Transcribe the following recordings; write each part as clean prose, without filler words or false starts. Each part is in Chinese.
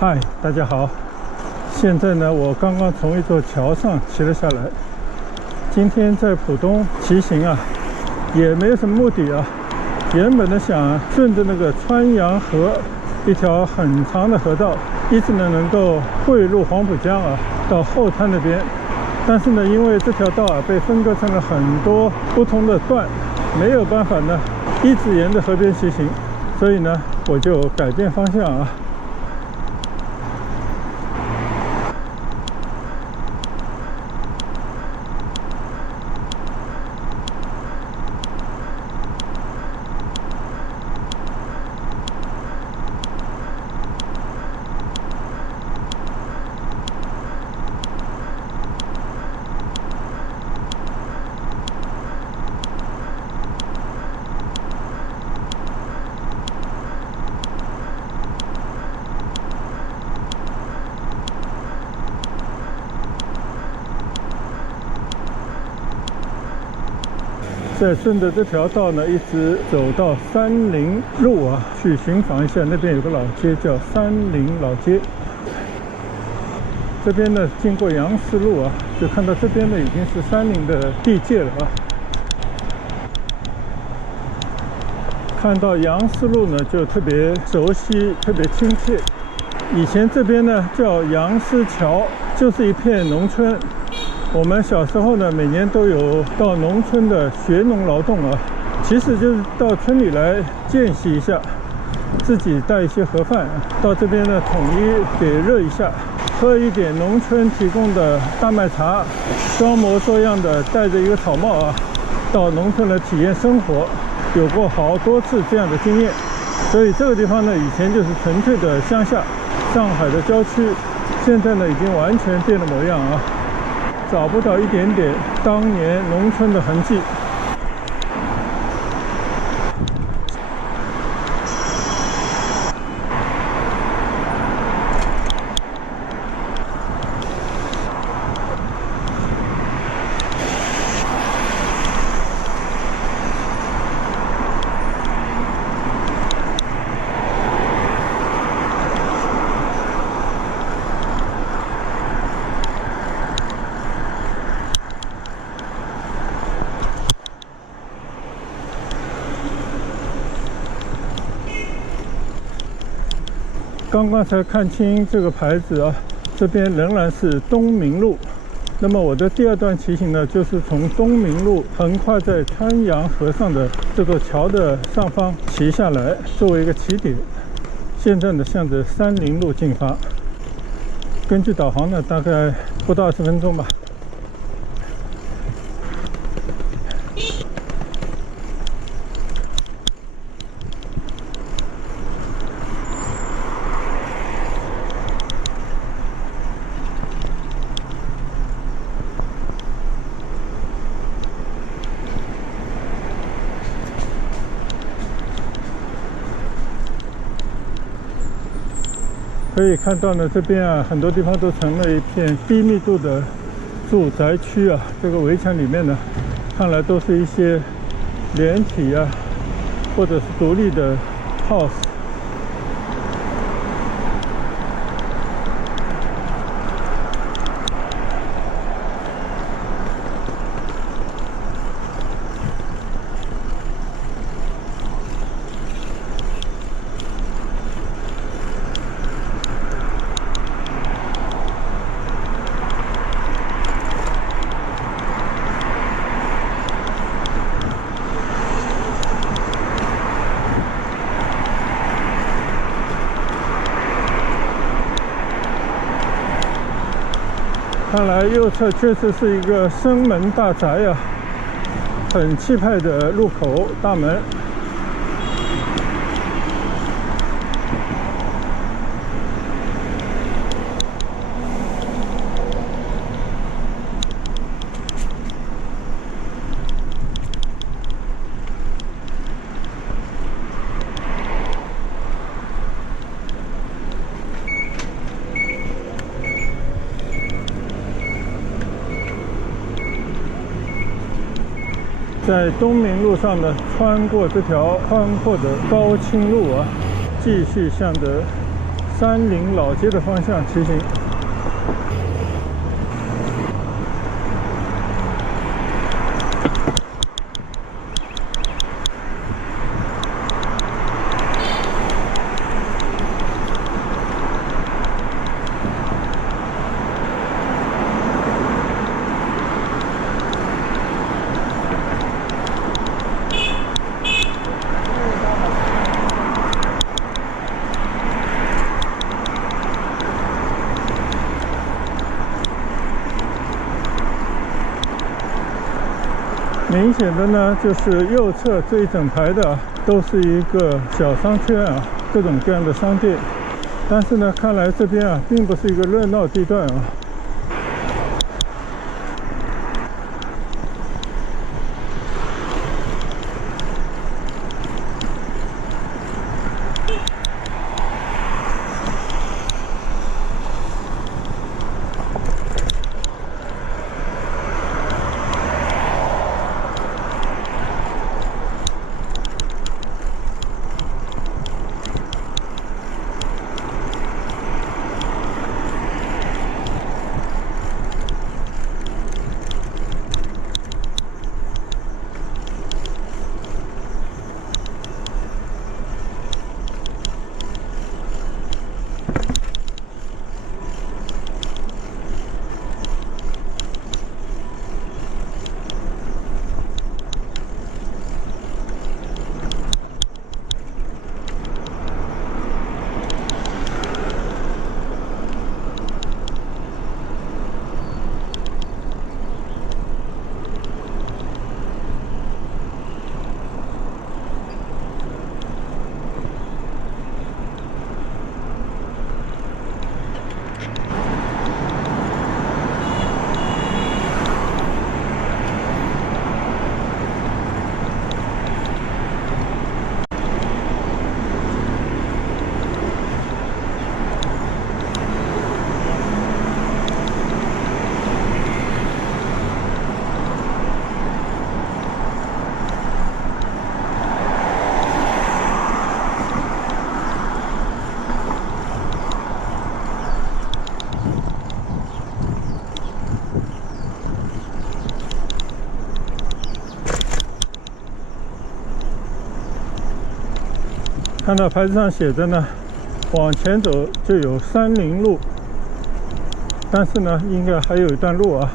嗨，大家好。现在呢，我刚刚从一座桥上骑了下来。今天在浦东骑行啊，也没有什么目的啊。原本的想顺着那个川阳河一条很长的河道，一直呢能够汇入黄浦江啊，到后滩那边。但是呢，因为这条道啊被分割成了很多不同的段，没有办法呢一直沿着河边骑行，所以呢我就改变方向啊。再顺着这条道呢，一直走到三林路啊，去寻访一下那边有个老街叫三林老街。这边呢，经过杨氏路啊，就看到这边呢已经是三林的地界了啊。看到杨氏路呢，就特别熟悉，特别亲切。以前这边呢叫杨氏桥，就是一片农村。我们小时候呢，每年都有到农村的学农劳动啊，其实就是到村里来见习一下，自己带一些盒饭到这边呢，统一给热一下，喝一点农村提供的大麦茶，装模作样的戴着一个草帽啊，到农村来体验生活，有过好多次这样的经验。所以这个地方呢，以前就是纯粹的乡下，上海的郊区，现在呢已经完全变了模样啊。找不到一点点当年农村的痕迹。刚刚才看清这个牌子啊，这边仍然是东明路。那么我的第二段骑行呢，就是从东明路横跨在川阳河上的这座桥的上方骑下来，作为一个起点。现在呢，向着三林路进发。根据导航呢，大概不到20分钟吧。可以看到呢，这边啊，很多地方都成了一片低密度的住宅区啊。这个围墙里面呢，看来都是一些连体啊，或者是独立的 house。看来右侧确实是一个生门大宅啊，很气派的入口大门。在东明路上呢，穿过这条宽阔的高青路啊，继续向着山林老街的方向骑行。明显的呢，就是右侧这一整排的都是一个小商圈啊，各种各样的商店。但是呢，看来这边啊，并不是一个热闹地段啊。看到牌子上写着呢，往前走就有山林路，但是呢，应该还有一段路啊。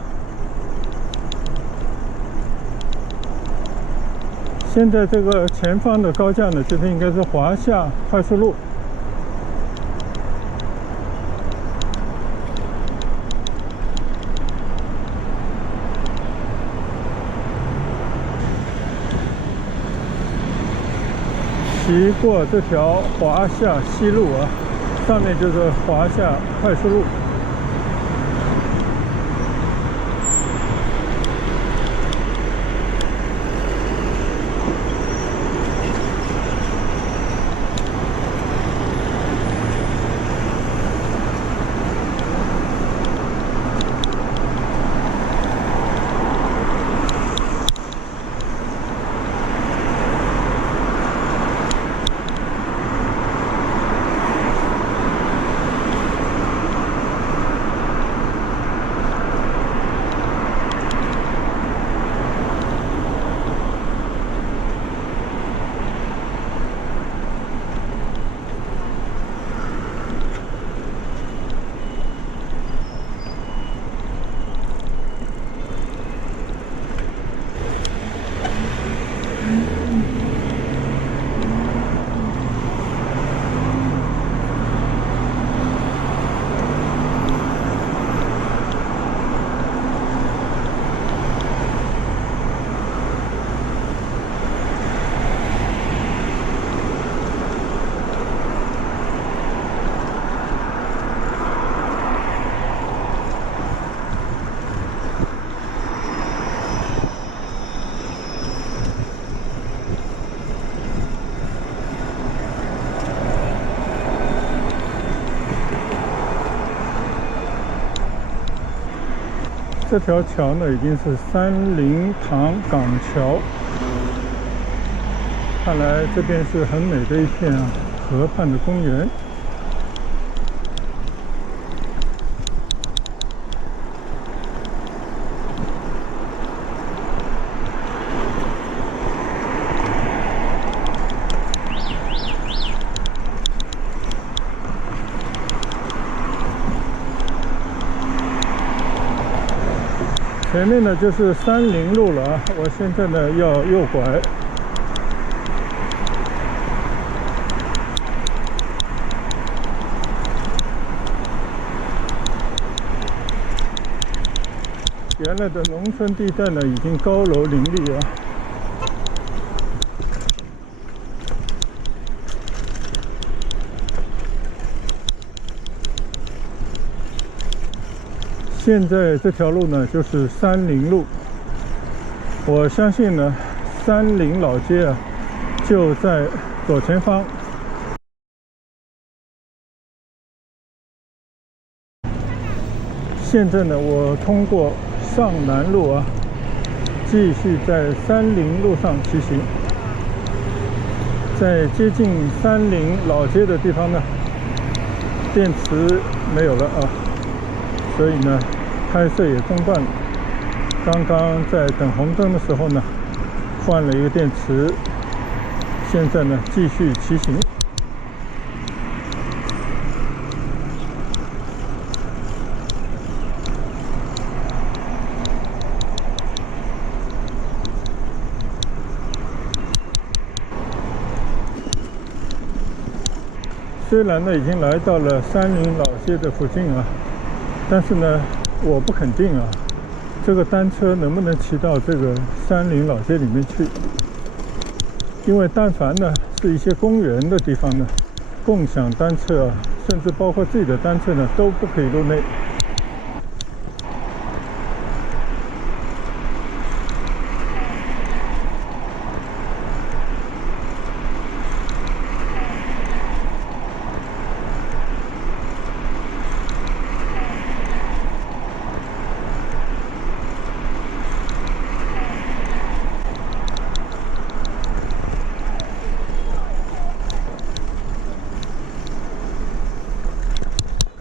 现在这个前方的高架呢，就是应该是华夏快速路。骑过这条华夏西路啊，上面就是华夏快速路。这条桥呢，已经是三林塘港桥。看来这边是很美的一片啊，河畔的公园。前面呢就是30路了啊，我现在呢要右拐。原来的农村地带呢已经高楼林立啊。现在这条路呢就是30路，我相信呢30老街啊就在左前方。现在呢我通过上南路啊，继续在30路上骑行。在接近30老街的地方呢，电池没有了啊。所以呢，拍摄也中断了。刚刚在等红灯的时候呢，换了一个电池。现在呢，继续骑行。虽然呢，已经来到了30老街的附近啊。但是呢，我不肯定啊，这个单车能不能骑到这个30老街里面去？因为但凡呢是一些公园的地方呢，共享单车啊，甚至包括自己的单车呢，都不可以入内。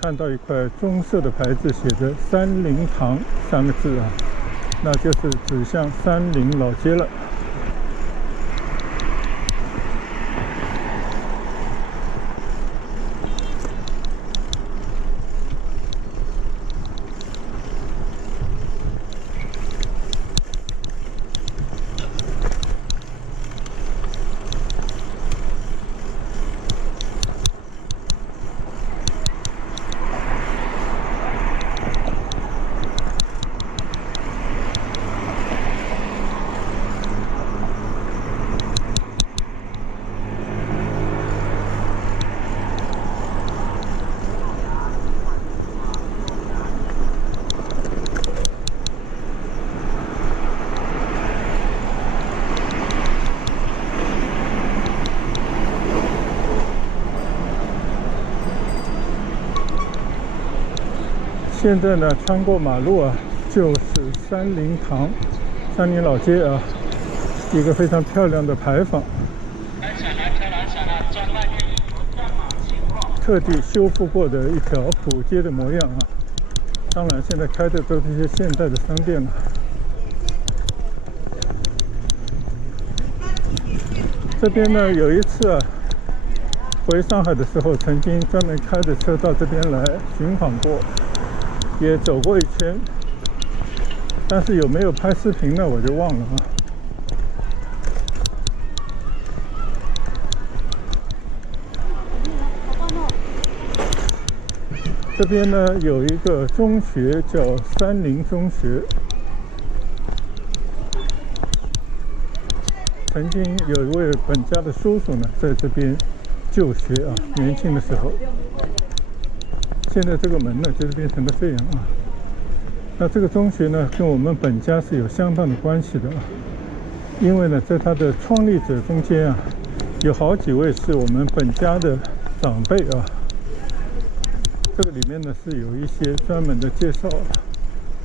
看到一块棕色的牌子，写着“30堂”3个字啊，那就是指向30老街了。现在呢，穿过马路啊，就是30堂30老街啊，一个非常漂亮的牌坊，特地修复过的一条主街的模样啊。当然，现在开的都是一些现代的商店了。这边呢，有一次啊，回上海的时候，曾经专门开着车到这边来寻访过。也走过一圈，但是有没有拍视频呢？我就忘了啊。这边呢有一个中学叫30中学，曾经有一位本家的叔叔呢在这边就学啊，年轻的时候。现在这个门呢，就是变成了这样啊。那这个中学呢，跟我们本家是有相当的关系的啊。因为呢，在它的创立者中间啊，有好几位是我们本家的长辈啊。这个里面呢是有一些专门的介绍，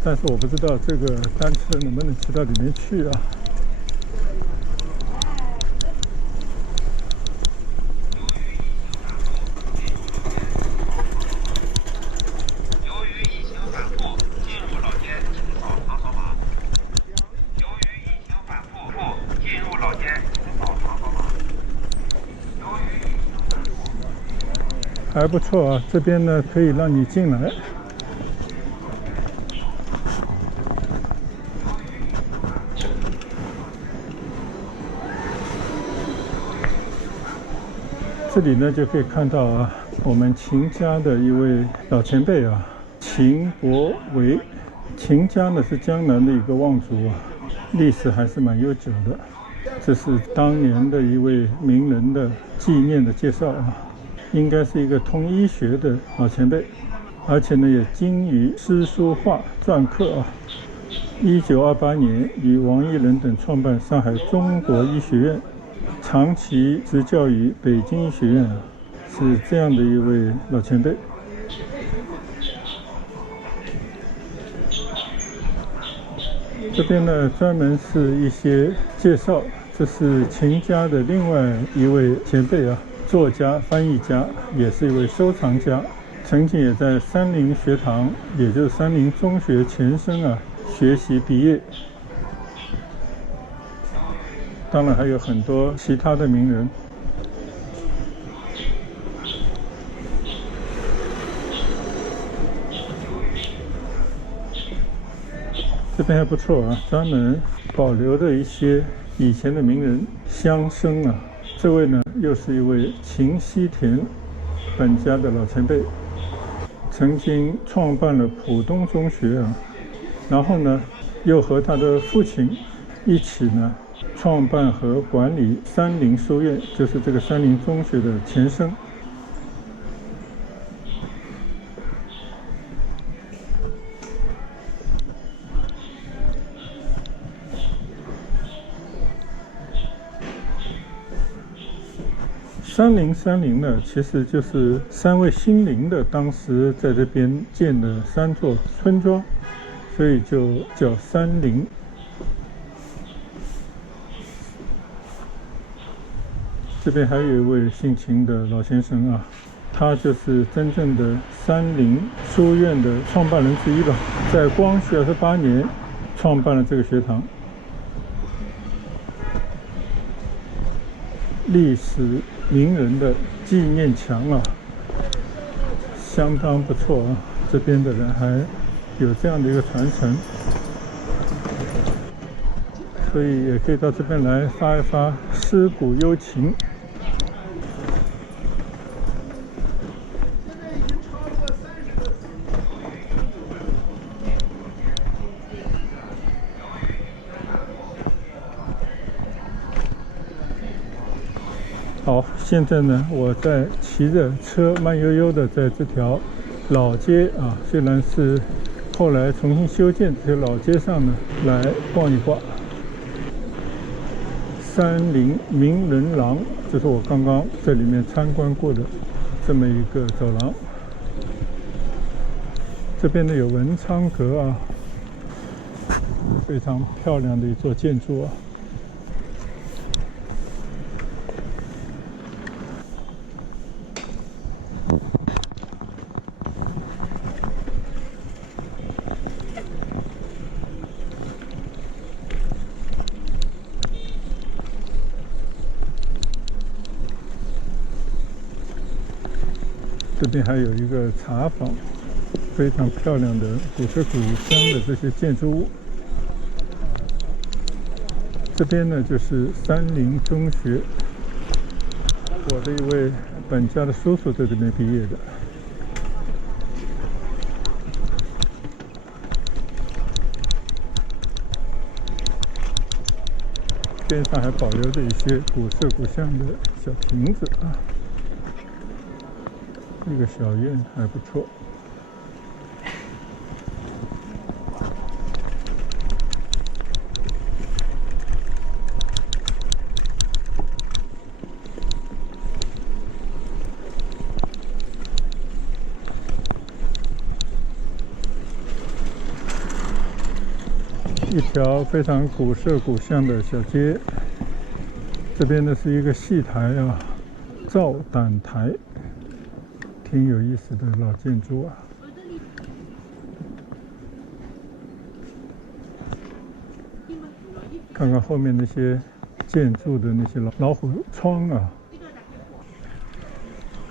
但是我不知道这个单车能不能骑到里面去啊。还不错啊，这边呢可以让你进来。这里呢就可以看到啊，我们秦家的一位老前辈啊，秦伯维。秦家呢是江南的一个望族啊，历史还是蛮悠久的。这是当年的一位名人的纪念的介绍啊，应该是一个通医学的老前辈，而且呢也精于诗书画篆刻啊。1928年与王一仁等创办上海中国医学院，长期执教于北京医学院，是这样的一位老前辈。这边呢专门是一些介绍，这是秦家的另外一位前辈啊，作家、翻译家，也是一位收藏家，曾经也在三林学堂，也就是三林中学前身啊学习毕业。当然还有很多其他的名人。这边还不错啊，专门保留的一些以前的名人乡绅啊。这位呢，又是一位秦西田本家的老前辈，曾经创办了浦东中学啊，然后呢，又和他的父亲一起呢，创办和管理三林书院，就是这个三林中学的前身。三林呢，其实就是三位新林的当时在这边建的3座村庄，所以就叫三林。这边还有一位姓秦的老先生啊，他就是真正的三林书院的创办人之一吧，在光绪28年创办了这个学堂。历史名人的纪念墙啊，相当不错啊！这边的人还有这样的一个传承，所以也可以到这边来发一发思古幽情。好，现在呢，我在骑着车慢悠悠的在这条老街啊，虽然是后来重新修建这条老街上呢，来逛一逛。三林名人廊，这是我刚刚在里面参观过的这么一个走廊。这边呢有文昌阁啊，非常漂亮的一座建筑啊。这边还有一个茶坊，非常漂亮的古色古香的这些建筑物。这边呢就是三林中学，我的一位本家的叔叔在这边毕业的。边上还保留着一些古色古香的小亭子啊。这个小院还不错。一条非常古色古香的小街，这边呢是一个戏台啊，照胆台。挺有意思的老建筑啊！看看后面那些建筑的那些老虎窗啊，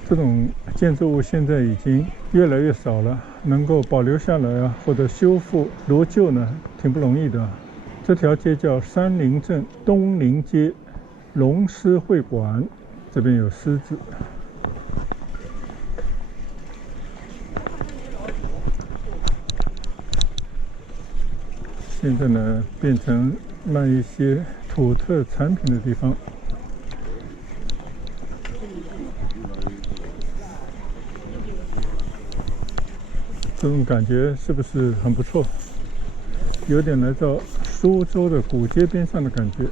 这种建筑物现在已经越来越少了，能够保留下来啊，或者修复罗旧呢，挺不容易的。这条街叫三林镇东林街龙狮会馆，这边有狮子。现在呢变成卖一些土特产品的地方。这种感觉是不是很不错？有点来到苏州的古街边上的感觉。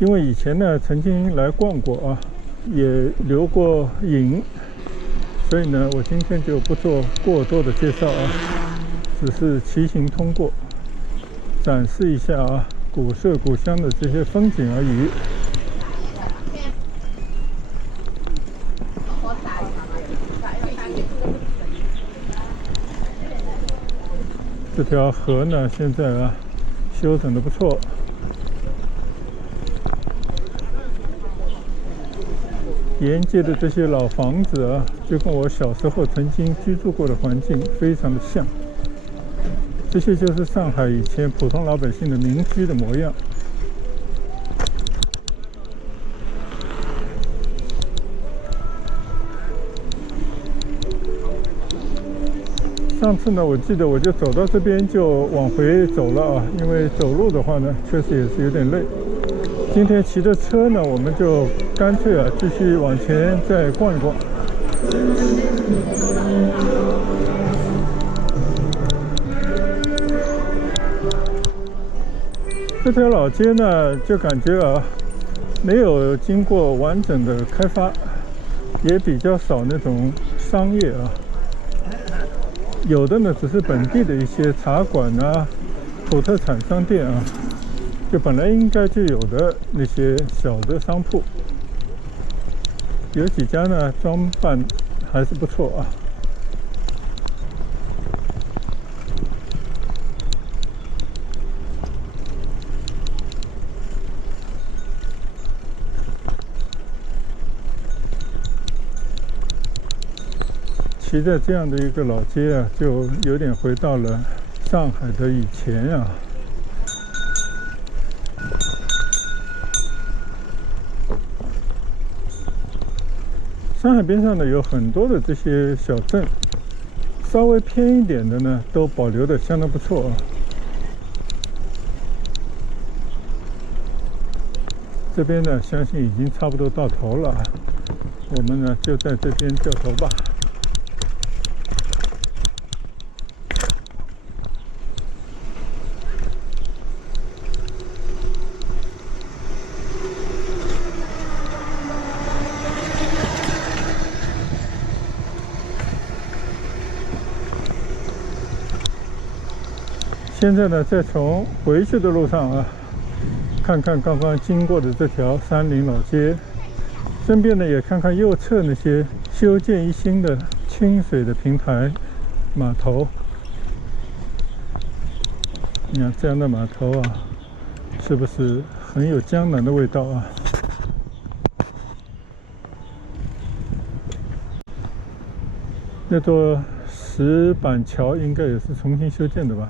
因为以前呢曾经来逛过啊，也留过影，所以呢我今天就不做过多的介绍啊，只是骑行通过，展示一下啊古色古香的这些风景而已。这条河呢现在啊修整得不错。沿街的这些老房子啊，就跟我小时候曾经居住过的环境非常的像。这些就是上海以前普通老百姓的民居的模样。上次呢，我记得我就走到这边就往回走了啊，因为走路的话呢，确实也是有点累。今天骑着车呢，我们就干脆啊继续往前再逛一逛。这条老街呢，就感觉啊没有经过完整的开发，也比较少那种商业啊。有的呢，只是本地的一些茶馆啊、土特产商店啊，就本来应该就有的那些小的商铺，有几家呢装扮还是不错啊。骑在这样的一个老街啊，就有点回到了上海的以前啊。上海边上呢有很多的这些小镇，稍微偏一点的呢都保留的相当不错啊。这边呢相信已经差不多到头了啊，我们呢就在这边掉头吧。现在呢，再从回去的路上啊，看看刚刚经过的这条三林老街，顺便呢也看看右侧那些修建一新的清水的平台码头。你看这样的码头啊，是不是很有江南的味道啊？那座石板桥应该也是重新修建的吧？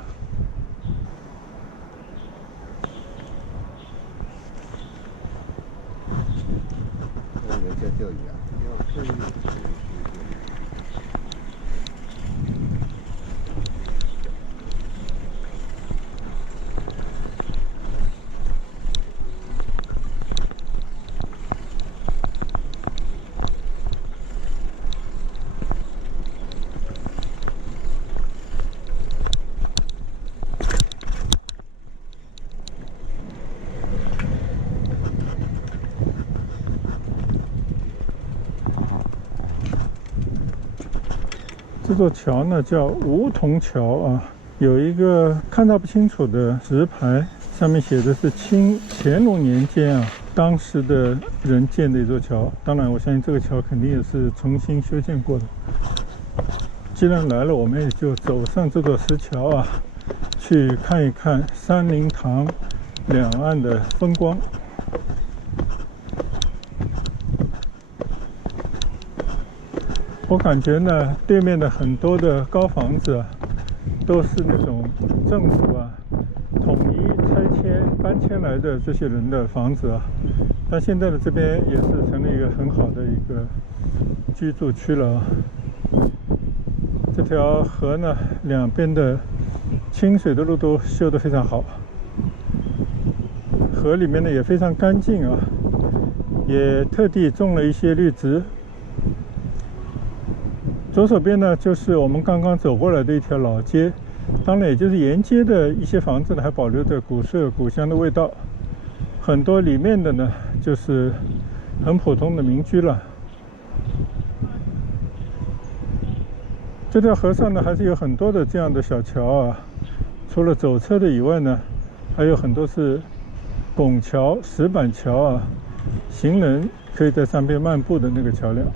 这座桥呢叫梧桐桥啊，有一个看到不清楚的石牌，上面写的是乾隆年间啊，当时的人建的一座桥。当然，我相信这个桥肯定也是重新修建过的。既然来了，我们也就走上这座石桥啊，去看一看三林塘两岸的风光。我感觉呢，对面的很多的高房子啊，都是那种政府啊统一拆迁搬迁来的这些人的房子啊，但现在的这边也是成了一个很好的一个居住区了啊。这条河呢，两边的清水的路都修得非常好，河里面呢也非常干净啊，也特地种了一些绿植。左手边呢就是我们刚刚走过来的一条老街，当然也就是沿街的一些房子呢还保留着古色古香的味道，很多里面的呢就是很普通的民居了。这条河上呢还是有很多的这样的小桥啊，除了走车的以外呢，还有很多是拱桥、石板桥啊，行人可以在上边漫步的那个桥梁。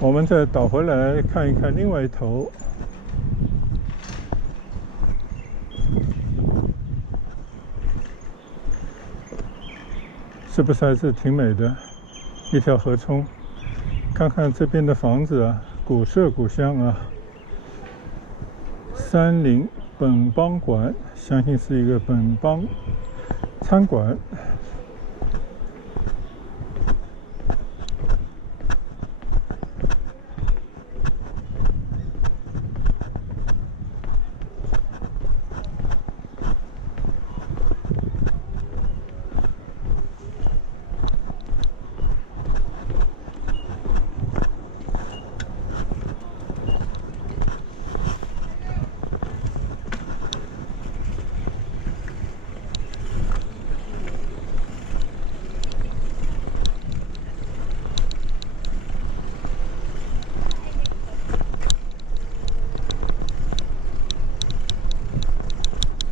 我们再倒回来看一看另外一头，是不是还是挺美的一条河冲？看看这边的房子啊，古色古香啊。山林本帮馆，相信是一个本帮餐馆。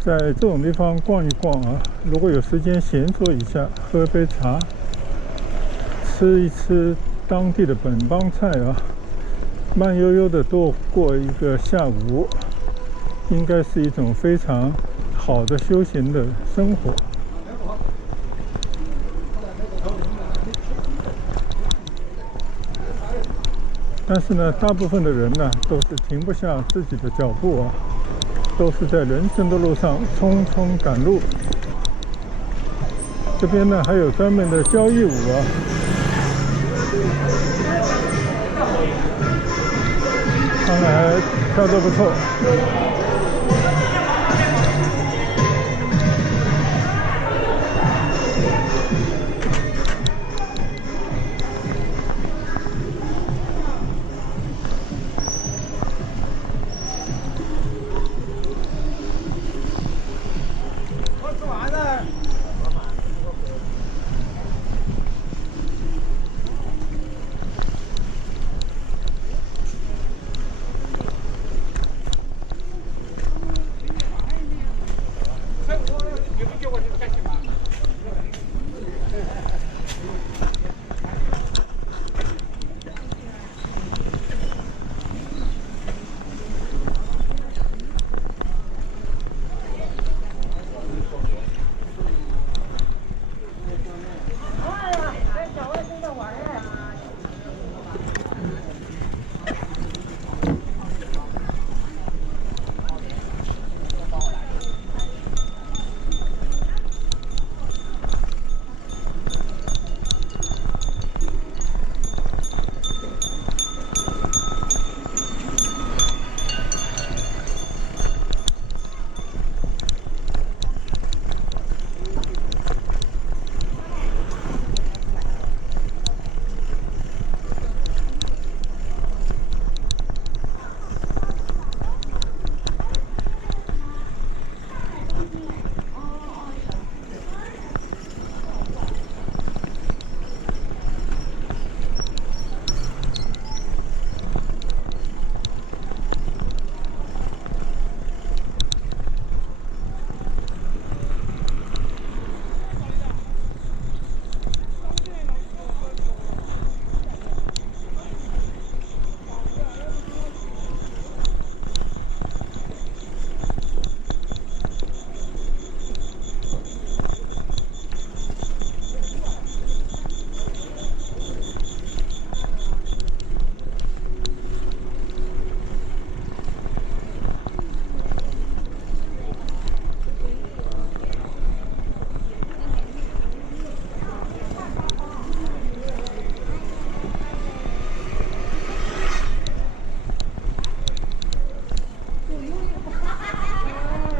在这种地方逛一逛啊，如果有时间闲坐一下，喝杯茶，吃一吃当地的本帮菜啊，慢悠悠的度过一个下午，应该是一种非常好的休闲的生活。但是呢，大部分的人呢，都是停不下自己的脚步啊，都是在人生的路上匆匆赶路。这边呢还有专门的交谊舞啊，看来跳得不错。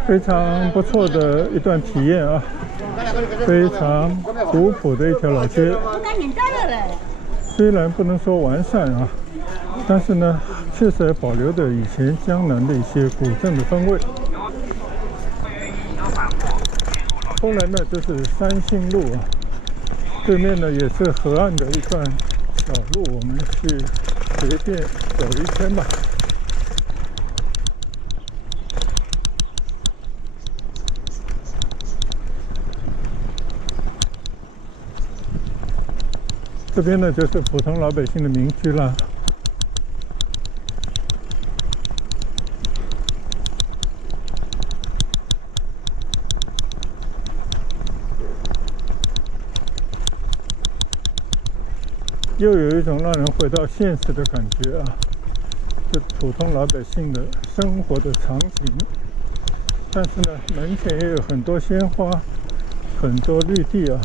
非常不错的一段体验啊，非常古朴的一条老街。虽然不能说完善啊，但是呢，确实还保留着以前江南的一些古镇的风味。后来呢，就是三星路啊，对面呢也是河岸的一段小路，我们去随便走一圈吧。这边呢就是普通老百姓的民居了。又有一种让人回到现实的感觉啊，就普通老百姓的生活的场景。但是呢，门前也有很多鲜花，很多绿地啊，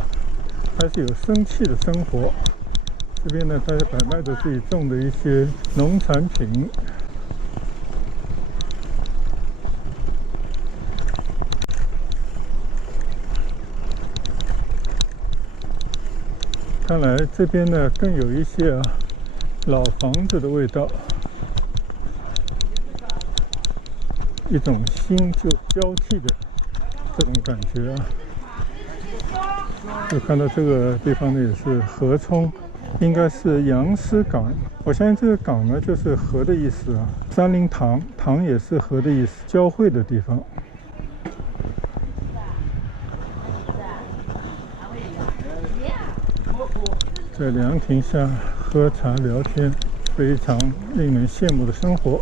还是有生气的生活。这边呢，大家摆卖着自己种的一些农产品。看来这边呢更有一些老房子的味道，一种新旧交替的这种感觉啊。就看到这个地方呢也是河涌，应该是杨思港。我相信这个港呢就是河的意思啊。三林塘，塘也是河的意思，交汇的地方。在凉亭下喝茶聊天，非常令人羡慕的生活。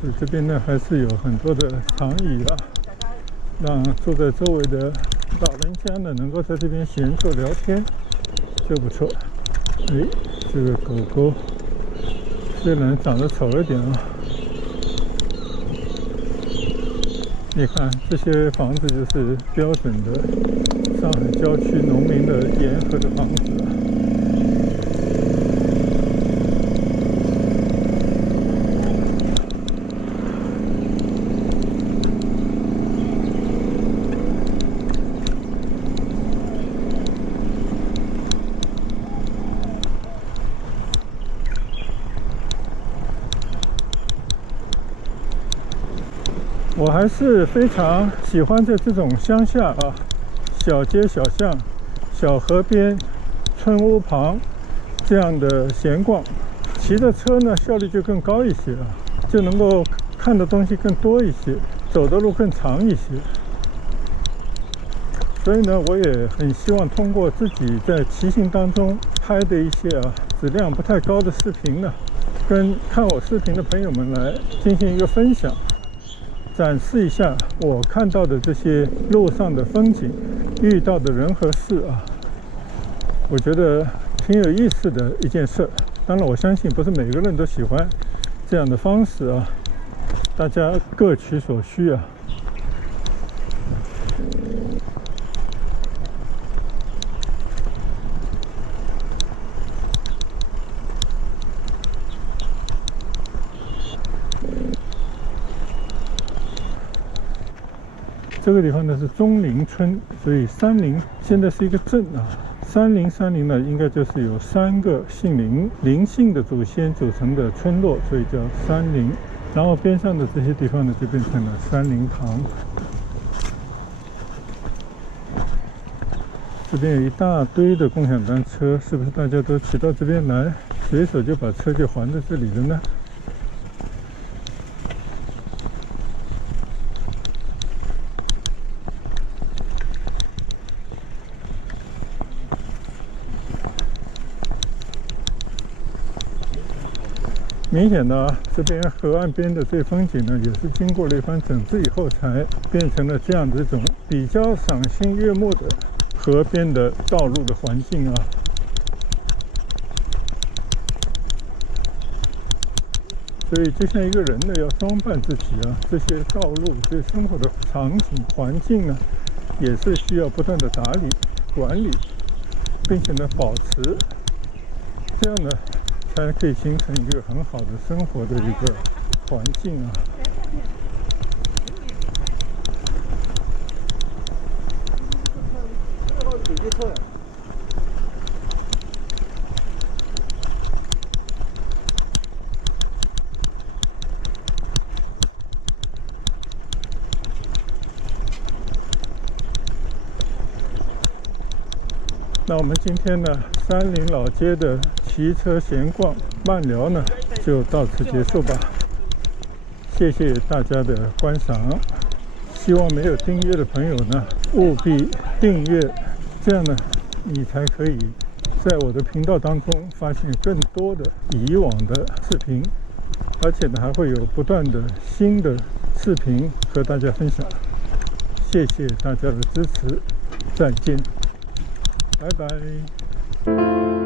所以这边呢还是有很多的长椅啊，让坐在周围的老人家呢能够在这边闲坐聊天，就不错。哎，这个狗狗虽然长得丑一点啊，你看这些房子就是标准的上海郊区农民的沿河的房子。我还是非常喜欢在这种乡下啊，小街小巷、小河边、村屋旁这样的闲逛。骑着车呢，效率就更高一些啊，就能够看的东西更多一些，走的路更长一些。所以呢，我也很希望通过自己在骑行当中拍的一些质量不太高的视频呢，跟看我视频的朋友们来进行一个分享。展示一下我看到的这些路上的风景，遇到的人和事啊，我觉得挺有意思的一件事。当然，我相信不是每个人都喜欢这样的方式啊，大家各取所需啊。这个地方呢是钟陵村，所以山林现在是一个镇啊。山林呢，应该就是有3个姓林姓的祖先组成的村落，所以叫山林。然后边上的这些地方呢，就变成了山林堂。这边有一大堆的共享单车，是不是大家都骑到这边来，随手就把车就还在这里了呢？明显的这边河岸边的这风景呢，也是经过了一番整治以后，才变成了这样的一种比较赏心悦目的河边的道路的环境啊。所以就像一个人呢，要装扮自己啊，这些道路、这些生活的场景环境呢，也是需要不断的打理、管理，并且呢保持，这样呢才可以形成一个很好的生活的一个环境啊。那我们今天呢，山林老街的骑车闲逛慢聊呢，就到此结束吧。谢谢大家的观赏，希望没有订阅的朋友呢，务必订阅，这样呢，你才可以在我的频道当中发现更多的以往的视频，而且呢，还会有不断的新的视频和大家分享。谢谢大家的支持，再见，拜拜。